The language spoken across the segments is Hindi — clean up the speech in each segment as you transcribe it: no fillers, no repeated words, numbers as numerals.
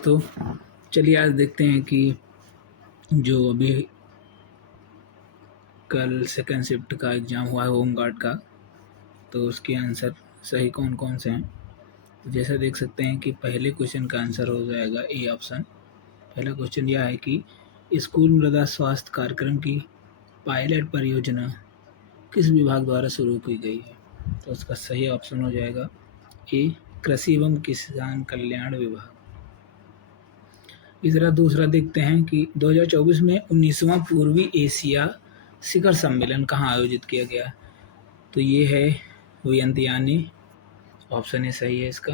दोस्तों, चलिए आज देखते हैं कि जो अभी कल सेकंड शिफ्ट का एग्ज़ाम हुआ है होम गार्ड का, तो उसके आंसर सही कौन कौन से हैं। तो जैसा देख सकते हैं कि पहले क्वेश्चन का आंसर हो जाएगा ए ऑप्शन। पहला क्वेश्चन यह है कि स्कूल मृदा स्वास्थ्य कार्यक्रम की पायलट परियोजना किस विभाग द्वारा शुरू की गई है। तो उसका सही ऑप्शन हो जाएगा ए, कृषि एवं किसान कल्याण विभाग। इस तरह दूसरा देखते हैं कि 2024 में 19वां पूर्वी एशिया शिखर सम्मेलन कहाँ आयोजित किया गया। तो ये है वियंतियानी, ऑप्शन ए सही है इसका।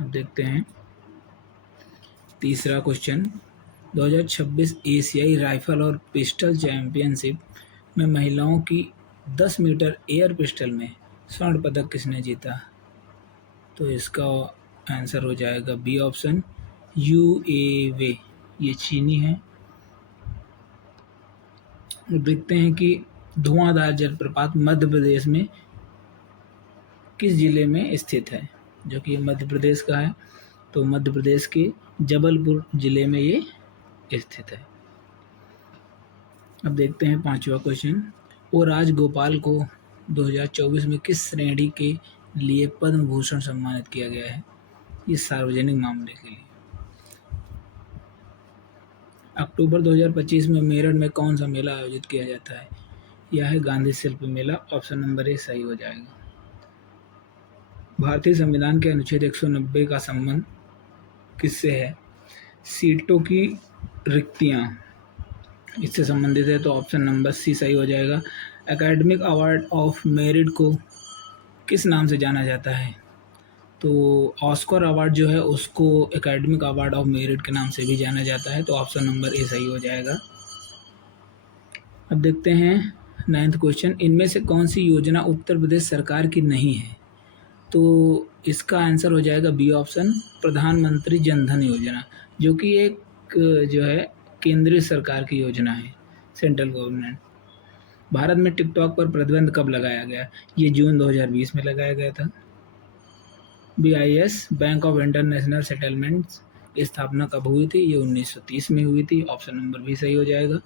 अब देखते हैं तीसरा क्वेश्चन, 2026 एशियाई राइफल और पिस्टल चैंपियनशिप में महिलाओं की 10 मीटर एयर पिस्टल में स्वर्ण पदक किसने जीता। तो इसका आंसर हो जाएगा बी ऑप्शन, यूएवे, ये चीनी है। देखते हैं कि धुआंधार जलप्रपात मध्य प्रदेश में किस जिले में स्थित है, जो कि मध्य प्रदेश का है। तो मध्य प्रदेश के जबलपुर जिले में ये स्थित है। अब देखते हैं पांचवा क्वेश्चन, ओ राजगोपाल को 2024 में किस श्रेणी के लिए पद्म भूषण सम्मानित किया गया है। ये सार्वजनिक मामले के लिए। अक्टूबर 2025 में मेरठ में कौन सा मेला आयोजित किया जाता है। यह है गांधी शिल्प मेला, ऑप्शन नंबर ए सही हो जाएगा। भारतीय संविधान के अनुच्छेद 190 का संबंध किससे है। सीटों की रिक्तियां इससे संबंधित है, तो ऑप्शन नंबर सी सही हो जाएगा। एकेडमिक अवार्ड ऑफ मेरिट को किस नाम से जाना जाता है। तो ऑस्कर अवार्ड जो है उसको एकेडमिक अवार्ड ऑफ मेरिट के नाम से भी जाना जाता है, तो ऑप्शन नंबर ए सही हो जाएगा। अब देखते हैं 9th क्वेश्चन, इनमें से कौन सी योजना उत्तर प्रदेश सरकार की नहीं है। तो इसका आंसर हो जाएगा बी ऑप्शन, प्रधानमंत्री जन धन योजना, जो कि एक जो है केंद्रीय सरकार की योजना है, सेंट्रल गवर्नमेंट। भारत में टिकटॉक पर प्रतिबंध कब लगाया गया। ये जून 2020 में लगाया गया था। BIS, bank of international settlements की स्थापना कब हुई थी। ये 1930 में हुई थी, ऑप्शन नंबर भी सही हो जाएगा।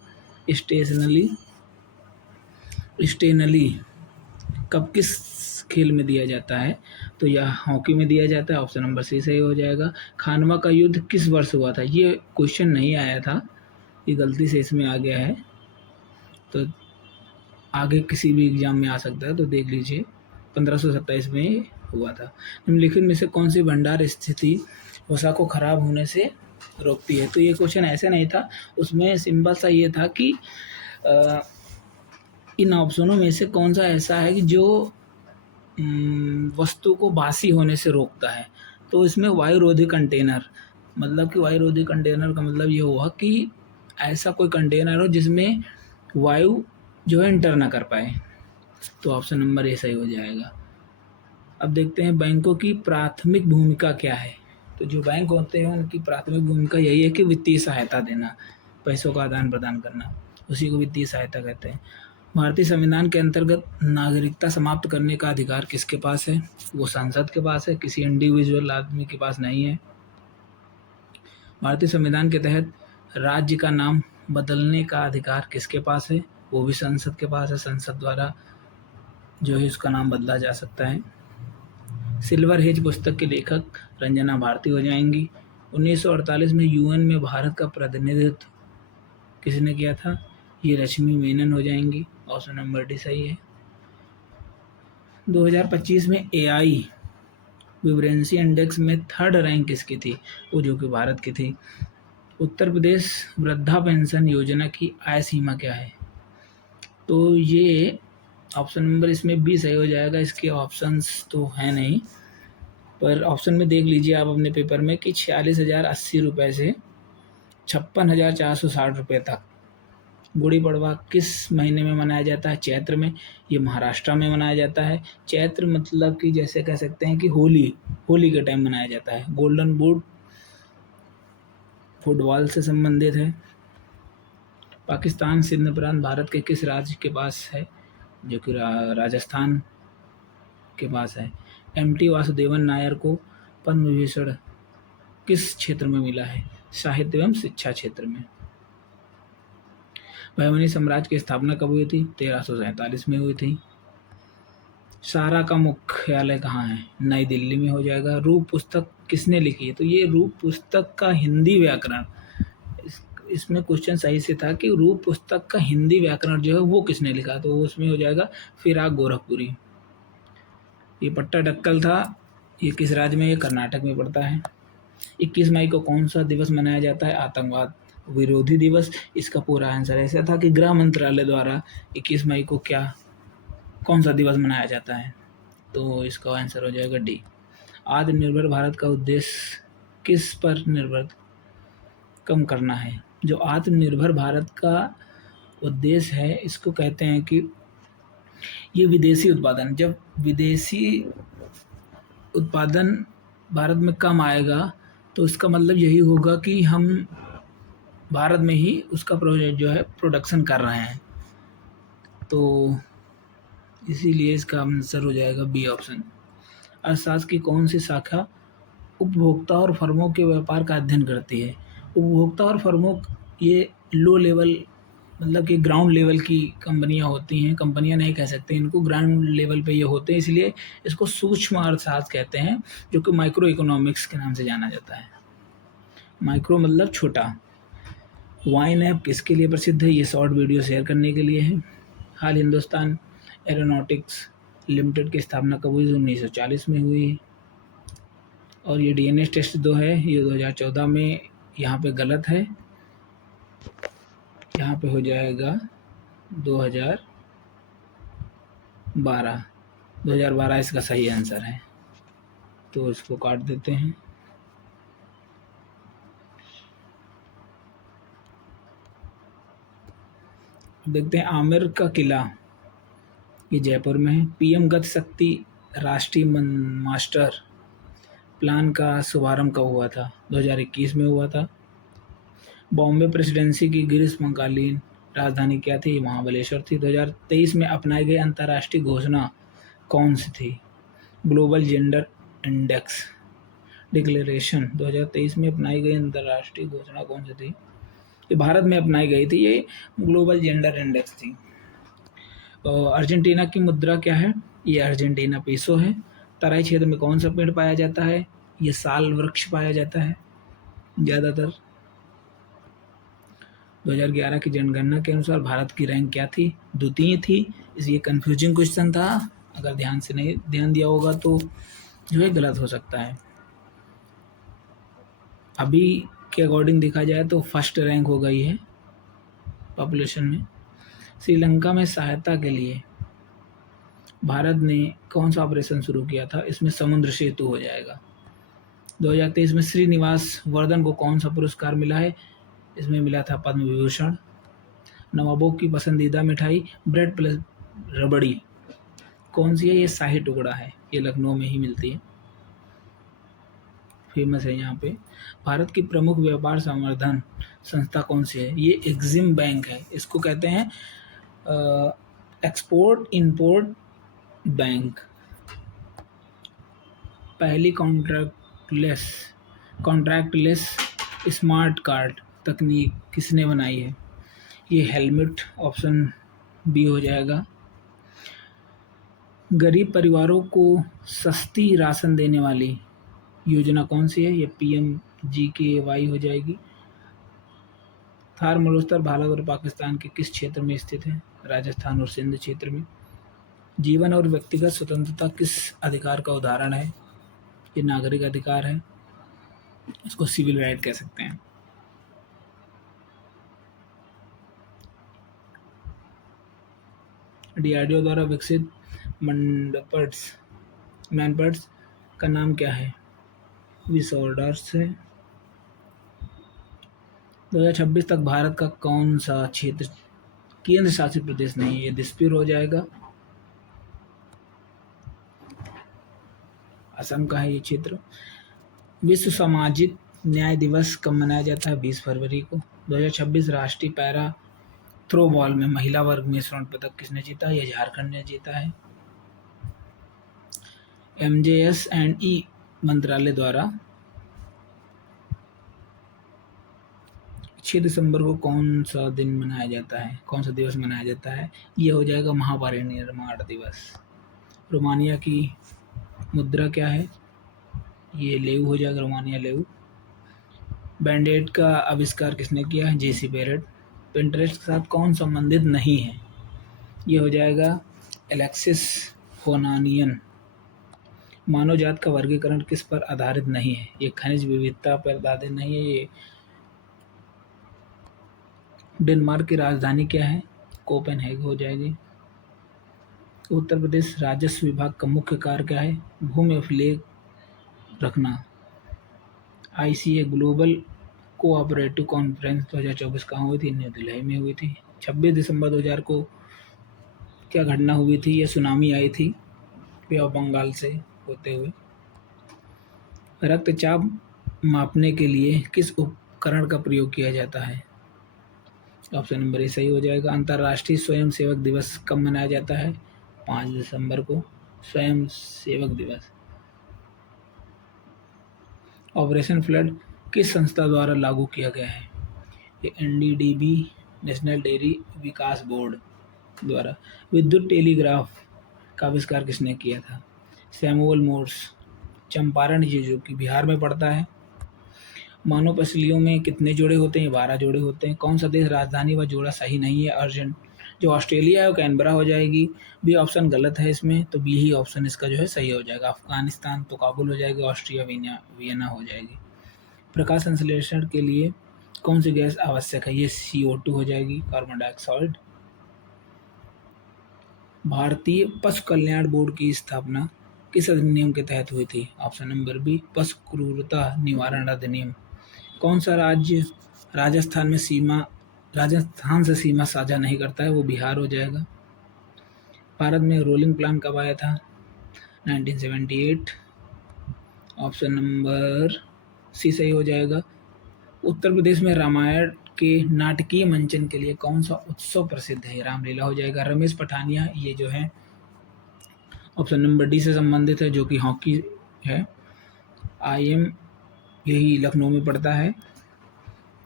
स्टेनली कब किस खेल में दिया जाता है। तो यह हॉकी में दिया जाता है, ऑप्शन नंबर सी सही हो जाएगा। खानवा का युद्ध किस वर्ष हुआ था। ये क्वेश्चन नहीं आया था, ये गलती से इसमें आ गया है, तो आगे किसी भी एग्जाम में आ सकता है, तो देख लीजिए। 1527 में हुआ था। निम्नलिखित में से कौन सी भंडार स्थिति वसा को खराब होने से रोकती है। तो ये क्वेश्चन ऐसे नहीं था, उसमें सिंपल सा ये था कि इन ऑप्शनों में से कौन सा ऐसा है कि जो वस्तु को बासी होने से रोकता है। तो इसमें वायुरोधी कंटेनर, मतलब कि वायुरोधी कंटेनर का मतलब ये हुआ कि ऐसा कोई कंटेनर हो जिसमें वायु जो है इंटर ना कर पाए, तो ऑप्शन नंबर ए सही हो जाएगा। अब देखते हैं बैंकों की प्राथमिक भूमिका क्या है। तो जो बैंक होते हैं उनकी प्राथमिक भूमिका यही है कि वित्तीय सहायता देना, पैसों का आदान प्रदान करना, उसी को वित्तीय सहायता कहते हैं। भारतीय संविधान के अंतर्गत नागरिकता समाप्त करने का अधिकार किसके पास है। वो संसद के पास है, किसी इंडिविजुअल आदमी के पास नहीं है। भारतीय संविधान के तहत राज्य का नाम बदलने का अधिकार किसके पास है। वो भी संसद के पास है, संसद द्वारा जो है उसका नाम बदला जा सकता है। सिल्वर हेज पुस्तक के लेखक रंजना भारती हो जाएंगी। 1948 में UN में भारत का प्रतिनिधित्व किसने किया था। ये रश्मि मेनन हो जाएंगी, ऑप्शन नंबर डी सही है। 2025 में AI विब्रेंसी इंडेक्स में 3rd रैंक किसकी थी। वो जो कि भारत की थी। उत्तर प्रदेश वृद्धा पेंशन योजना की आय सीमा क्या है। तो ये ऑप्शन नंबर इसमें बी सही हो जाएगा। इसके ऑप्शंस तो हैं नहीं, पर ऑप्शन में देख लीजिए आप अपने पेपर में कि 46,080 रुपये से 56,460 रुपये तक। गुड़ी पड़वा किस महीने में मनाया जाता है। चैत्र में। ये महाराष्ट्र में मनाया जाता है। चैत्र मतलब कि जैसे कह सकते हैं कि होली के टाइम मनाया जाता है। गोल्डन बूट फुटबॉल से संबंधित है। पाकिस्तान सिंध प्रांत भारत के किस राज्य के पास है, जो कि राजस्थान के पास है। MT वासुदेवन नायर को पद्म विभूषण किस क्षेत्र में मिला है? साहित्य एवं शिक्षा क्षेत्र में। बहमनी साम्राज्य की स्थापना कब हुई थी? 1347 में हुई थी। सारा का मुख्यालय कहाँ है? नई दिल्ली में हो जाएगा। रूप पुस्तक किसने लिखी है? तो ये रूप पुस्तक का हिंदी व्याकरण, इसमें क्वेश्चन सही से था कि रूप पुस्तक का हिंदी व्याकरण जो है वो किसने लिखा, तो उसमें हो जाएगा फिराक गोरखपुरी। ये पट्टाडक्कल था। ये किस राज्य में? ये कर्नाटक में पड़ता है। 21 मई को कौन सा दिवस मनाया जाता है? आतंकवाद विरोधी दिवस। इसका पूरा आंसर ऐसा था कि गृह मंत्रालय द्वारा 21 मई को कौन सा दिवस मनाया जाता है? तो इसका आंसर हो जाएगा डी। आत्मनिर्भर भारत का उद्देश्य किस पर निर्भर कम करना है? जो आत्मनिर्भर भारत का उद्देश्य है, इसको कहते हैं कि ये विदेशी उत्पादन, जब विदेशी उत्पादन भारत में कम आएगा तो इसका मतलब यही होगा कि हम भारत में ही उसका प्रोजेक्ट जो है प्रोडक्शन कर रहे हैं, तो इसीलिए इसका आंसर हो जाएगा बी ऑप्शन। अर्थशास्त्र की कौन सी शाखा उपभोक्ता और फर्मों के व्यापार का अध्ययन करती है? उपभोक्ता और फर्मों, ये लो लेवल मतलब कि ग्राउंड लेवल की कंपनियां होती हैं, कंपनियां नहीं कह सकते इनको, ग्राउंड लेवल पे ये होते हैं, इसलिए इसको सूक्ष्म अर्थशास्त्र कहते हैं, जो कि माइक्रो इकोनॉमिक्स के नाम से जाना जाता है। माइक्रो मतलब छोटा। वाइन ऐप किसके लिए प्रसिद्ध है? ये शॉर्ट वीडियो शेयर करने के लिए है। हाल हिंदुस्तान एरोनॉटिक्स लिमिटेड की स्थापना कब हुई? 1940 में हुई। और ये डीएनएस टेस्ट 2 है, ये 2014 में, यहाँ पे गलत है, यहाँ पे हो जाएगा 2012। 2012 इसका सही आंसर है, तो इसको काट देते हैं। देखते हैं आमिर का किला, ये जयपुर में है। पीएम गति शक्ति राष्ट्रीय मास्टर प्लान का शुभारंभ कब हुआ था? 2021 में हुआ था। बॉम्बे प्रेसिडेंसी की ग्रीष्मकालीन राजधानी क्या थी? महाबलेश्वर थी। 2023 में अपनाई गई अंतर्राष्ट्रीय घोषणा कौन सी थी? ग्लोबल जेंडर इंडेक्स डिक्लेरेशन 2023 में अपनाई गई अंतर्राष्ट्रीय घोषणा कौन सी थी? ये भारत में अपनाई गई थी, ये ग्लोबल जेंडर इंडेक्स थी। अर्जेंटीना की मुद्रा क्या है? ये अर्जेंटीना पीसो है। तराई क्षेत्र में कौन सा पेड़ पाया जाता है? ये साल वृक्ष पाया जाता है ज़्यादातर। 2011 की जनगणना के अनुसार भारत की रैंक क्या थी? द्वितीय थी। इसलिए कंफ्यूजिंग क्वेश्चन था, अगर ध्यान से नहीं ध्यान दिया होगा तो जो है गलत हो सकता है। अभी के अकॉर्डिंग देखा जाए तो फर्स्ट रैंक हो गई है पॉपुलेशन में। श्रीलंका में सहायता के लिए भारत ने कौन सा ऑपरेशन शुरू किया था? इसमें समुद्र सेतु हो जाएगा। 2023 में श्रीनिवास वर्धन को कौन सा पुरस्कार मिला है? इसमें मिला था पद्म विभूषण। नवाबों की पसंदीदा मिठाई ब्रेड प्लस रबड़ी कौन सी है? ये शाही टुकड़ा है, ये लखनऊ में ही मिलती है, फेमस है यहाँ पे। भारत की प्रमुख व्यापार संवर्धन संस्था कौन सी है? ये एग्जिम बैंक है, इसको कहते हैं एक्सपोर्ट इंपोर्ट बैंक। पहली कॉन्ट्रैक्टलेस स्मार्ट कार्ड तकनीक किसने बनाई है? ये हेलमेट, ऑप्शन बी हो जाएगा। गरीब परिवारों को सस्ती राशन देने वाली योजना कौन सी है? ये PMGKY हो जाएगी। थार मरुस्थल भारत और पाकिस्तान के किस क्षेत्र में स्थित है? राजस्थान और सिंध क्षेत्र में। जीवन और व्यक्तिगत स्वतंत्रता किस अधिकार का उदाहरण है? ये नागरिक अधिकार है, इसको सिविल राइट कह सकते हैं। DRDO द्वारा विकसित मैनपर्स का नाम क्या है? विसॉर्डर्स है। 2026 तक भारत का कौन सा क्षेत्र केंद्र शासित प्रदेश नहीं है? ये दिसपुर हो जाएगा। असम का है ये क्षेत्र। विश्व सामाजिक न्याय दिवस कब मनाया जाता है? 20 फरवरी को। 2026 राष्ट्रीय पैरा थ्रो बॉल में महिला वर्ग में स्वर्ण पदक किसने जीता? यह झारखंड ने जीता है। MJS&E मंत्रालय द्वारा 6 दिसंबर को कौन सा दिन मनाया जाता है, कौन सा दिवस मनाया जाता है? ये हो जाएगा महापरिनिर्वाण दिवस। रोमानिया की मुद्रा क्या है? ये लेव हो जाएगा, रोमानिया लेव। बैंडेड का आविष्कार किसने किया है? जेसी बेरेट। पिंटरेस्ट के साथ कौन संबंधित नहीं है? ये हो जाएगा एलेक्सिस होनानियन। मानव जात का वर्गीकरण किस पर आधारित नहीं है? ये खनिज विविधता पर आधारित नहीं है। ये डेनमार्क की राजधानी क्या है? कोपेनहेगन हो जाएगी। उत्तर प्रदेश राजस्व विभाग का मुख्य कार्य क्या है? भूमि अभिलेख रखना। आईसीए ग्लोबल कोऑपरेटिव कॉन्फ्रेंस 2024 कहाँ हुई थी? न्यू दिल्ली में हुई थी। 26 दिसंबर 2000 को क्या घटना हुई थी? ये सुनामी आई थी बे ऑफ बंगाल से होते हुए। रक्तचाप मापने के लिए किस उपकरण का प्रयोग किया जाता है? ऑप्शन नंबर ए सही हो जाएगा। अंतर्राष्ट्रीय स्वयंसेवक दिवस कब मनाया जाता है? 5 दिसंबर को स्वयंसेवक दिवस। ऑपरेशन फ्लड किस संस्था द्वारा लागू किया गया है? ये एनडीडीबी, नेशनल डेयरी विकास बोर्ड द्वारा। विद्युत टेलीग्राफ का आविष्कार किसने किया था? Samuel Morse. चंपारण जो कि बिहार में पड़ता है। मानव पसलियों में कितने जोड़े होते हैं? 12 जोड़े होते हैं। कौन सा देश राजधानी व जोड़ा सही नहीं है? अर्जेंट जो ऑस्ट्रेलिया है वो कैनबरा हो जाएगी। बी ऑप्शन गलत है इसमें, तो बी ही ऑप्शन इसका जो है सही हो जाएगा। अफगानिस्तान तो काबुल हो जाएगी। ऑस्ट्रिया वियना हो जाएगी। प्रकाश संश्लेषण के लिए कौन सी गैस आवश्यक है? ये CO2 हो जाएगी, कार्बन डाइऑक्साइड। भारतीय पशु कल्याण बोर्ड की स्थापना किस अधिनियम के तहत हुई थी? ऑप्शन नंबर बी, पशु क्रूरता निवारण अधिनियम। कौन सा राज्य राजस्थान से सीमा साझा नहीं करता है? वो बिहार हो जाएगा। भारत में रोलिंग प्लान कब आया था? 1978। ऑप्शन नंबर सी सही हो जाएगा। उत्तर प्रदेश में रामायण के नाटकीय मंचन के लिए कौन सा उत्सव प्रसिद्ध है? रामलीला हो जाएगा। रमेश पठानिया ये जो है ऑप्शन नंबर डी से संबंधित है, जो कि हॉकी है। IIM यही लखनऊ में पड़ता है।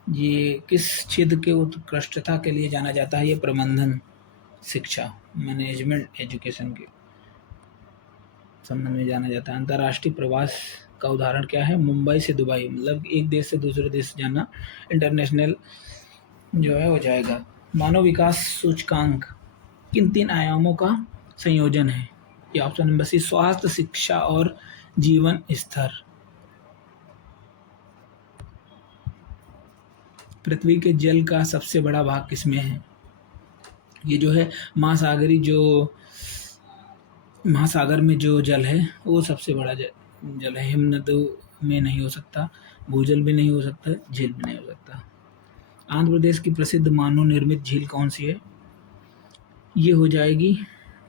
ये किस क्षेत्र के उत्कृष्टता के लिए जाना जाता है? ये प्रबंधन शिक्षा, मैनेजमेंट एजुकेशन के संबंध में जाना जाता है। अंतर्राष्ट्रीय प्रवास का उदाहरण क्या है? मुंबई से दुबई, मतलब एक देश से दूसरे देश जाना इंटरनेशनल जो है हो जाएगा। मानव विकास सूचकांक किन 3 आयामों का संयोजन है? ये ऑप्शन नंबर सी, स्वास्थ्य, शिक्षा और जीवन स्तर। पृथ्वी के जल का सबसे बड़ा भाग किसमें है? ये जो है महासागर में जो जल है वो सबसे बड़ा जल है। हिमनदों में नहीं हो सकता, भूजल भी नहीं हो सकता, झील भी नहीं हो सकता। आंध्र प्रदेश की प्रसिद्ध मानव निर्मित झील कौन सी है? ये हो जाएगी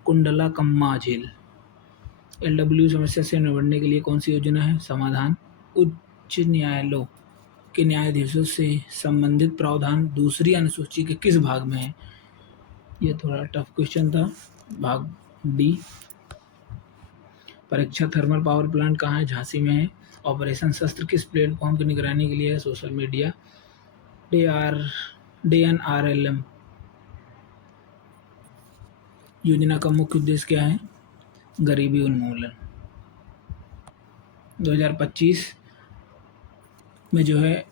कुंडलाकम्मा झील। LW समस्या से निपटने के लिए कौन सी योजना है? समाधान। उच्च न्यायालयों के न्यायाधीशों से संबंधित प्रावधान दूसरी अनुसूची के किस भाग में है? ये थोड़ा टफ क्वेश्चन था। भाग डी। परीक्षा थर्मल पावर प्लांट कहाँ है? झांसी में है। ऑपरेशन शस्त्र किस प्लेटफॉर्म की निगरानी के लिए है? Social media. DNRLM योजना का मुख्य उद्देश्य क्या है? गरीबी उन्मूलन। 2025 में जो है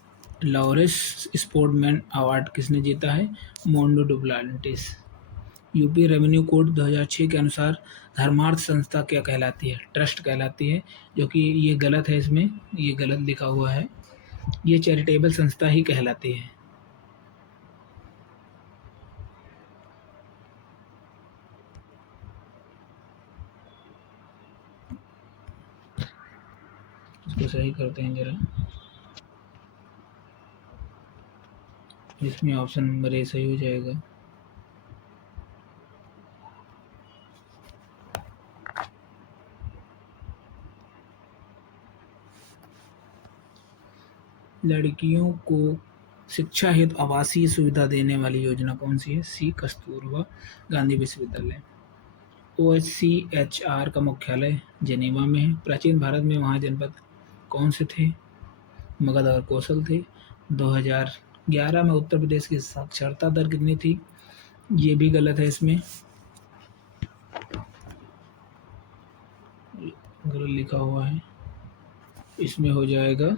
लॉरेंस स्पोर्टमैन अवार्ड किसने जीता है? Mondo Duplantis. UP revenue code 2006 के अनुसार धर्मार्थ संस्था क्या कहलाती है? ट्रस्ट कहलाती है, जो कि ये गलत है, इसमें ये गलत लिखा हुआ है। ये चैरिटेबल संस्था ही कहलाती है। इसको सही करते हैं जरा। इसमें ऑप्शन नंबर ए सही हो जाएगा। लड़कियों को शिक्षा हेतु आवासीय सुविधा देने वाली योजना कौन सी है? सी, कस्तूरबा गांधी विश्वविद्यालय। OHCHR का मुख्यालय जेनेवा में है। प्राचीन भारत में महाजनपद कौन से थे? मगध और कौशल थे। 2000 11 में उत्तर प्रदेश की साक्षरता दर कितनी थी? ये भी गलत है, इसमें गलत लिखा हुआ है। इसमें हो जाएगा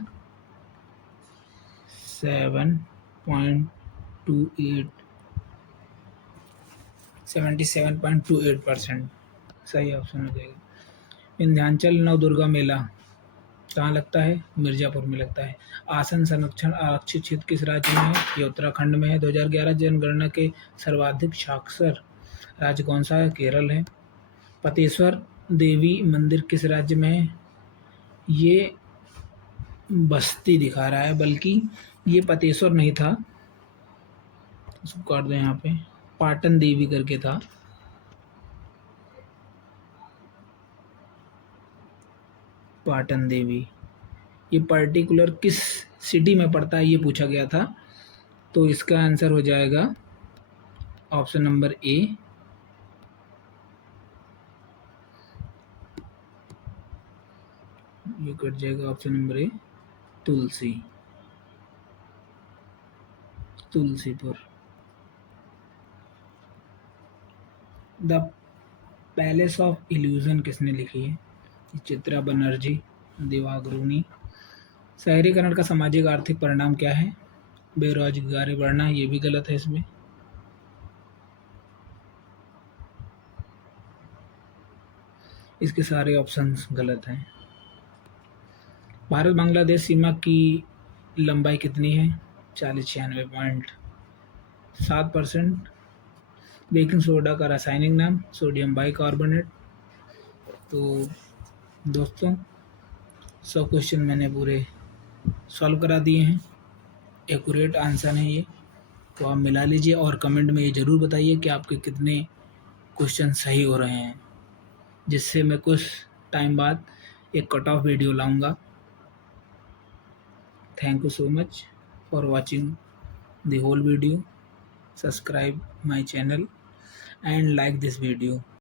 77.28% सही ऑप्शन हो जाएगा। विंध्याचल नवदुर्गा मेला कहाँ लगता है? मिर्ज़ापुर में लगता है। आसन संरक्षण आरक्षित क्षेत्र किस राज्य में है? ये उत्तराखंड में है। 2011 जनगणना के सर्वाधिक साक्षर राज्य कौन सा है? केरल है। पतेश्वर देवी मंदिर किस राज्य में है? ये बस्ती दिखा रहा है, बल्कि ये पतेश्वर नहीं था, इसको काट दें यहाँ पे, पाटन देवी करके था। पाटन देवी ये पर्टिकुलर किस सिटी में पड़ता है ये पूछा गया था, तो इसका आंसर हो जाएगा ऑप्शन नंबर ए, ये कट जाएगा option number A, Tulsipur. The palace of illusion किसने लिखी है? चित्रा बनर्जी, दिवागरुनी। शहरीकरण का सामाजिक आर्थिक परिणाम क्या है? बेरोजगारी बढ़ना, ये भी गलत है, इसमें इसके सारे ऑप्शंस गलत हैं। भारत बांग्लादेश सीमा की लंबाई कितनी है? 40-96.7%। बेकिंग सोडा का रासायनिक नाम? Sodium bicarbonate. तो दोस्तों 100 क्वेश्चन मैंने पूरे सॉल्व करा दिए हैं, एक्यूरेट आंसर है ये, तो आप मिला लीजिए और कमेंट में ये ज़रूर बताइए कि आपके कितने क्वेश्चन सही हो रहे हैं, जिससे मैं कुछ टाइम बाद एक कट ऑफ वीडियो लाऊंगा। Thank you so much for watching the whole video. Subscribe my channel and like this video.